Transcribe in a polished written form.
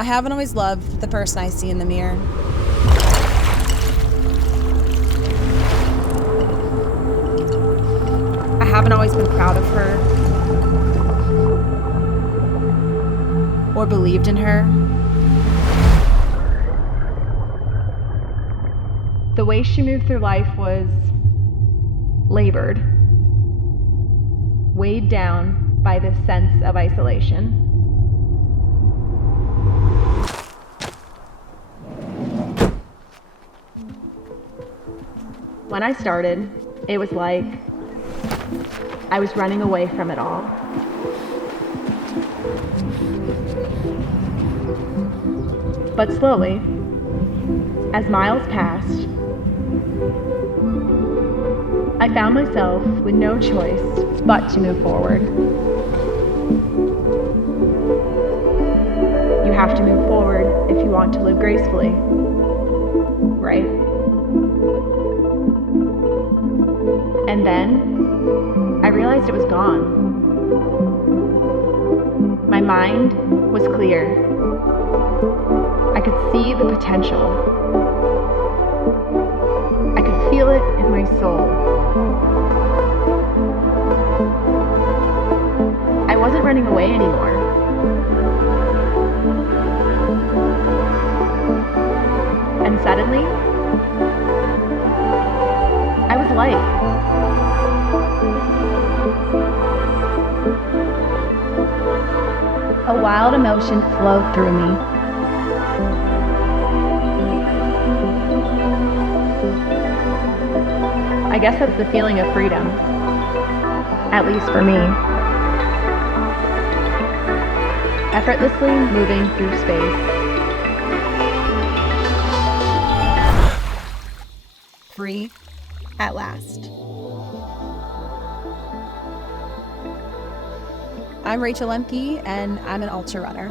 I haven't always loved the person I see in the mirror. I haven't always been proud of her or believed in her. The way she moved through life was labored, weighed down by this sense of isolation. When I started, it was like I was running away from it all. But slowly, as miles passed, I found myself with no choice but to move forward. You have to move forward if you want to live gracefully, right? And then I realized it was gone. My mind was clear. I could see the potential. I could feel it in my soul. I wasn't running away anymore. And suddenly, I was light. A wild emotion flowed through me. I guess that's the feeling of freedom, at least for me. Effortlessly moving through space. Free at last. I'm Rachel Lemcke, and I'm an ultra runner.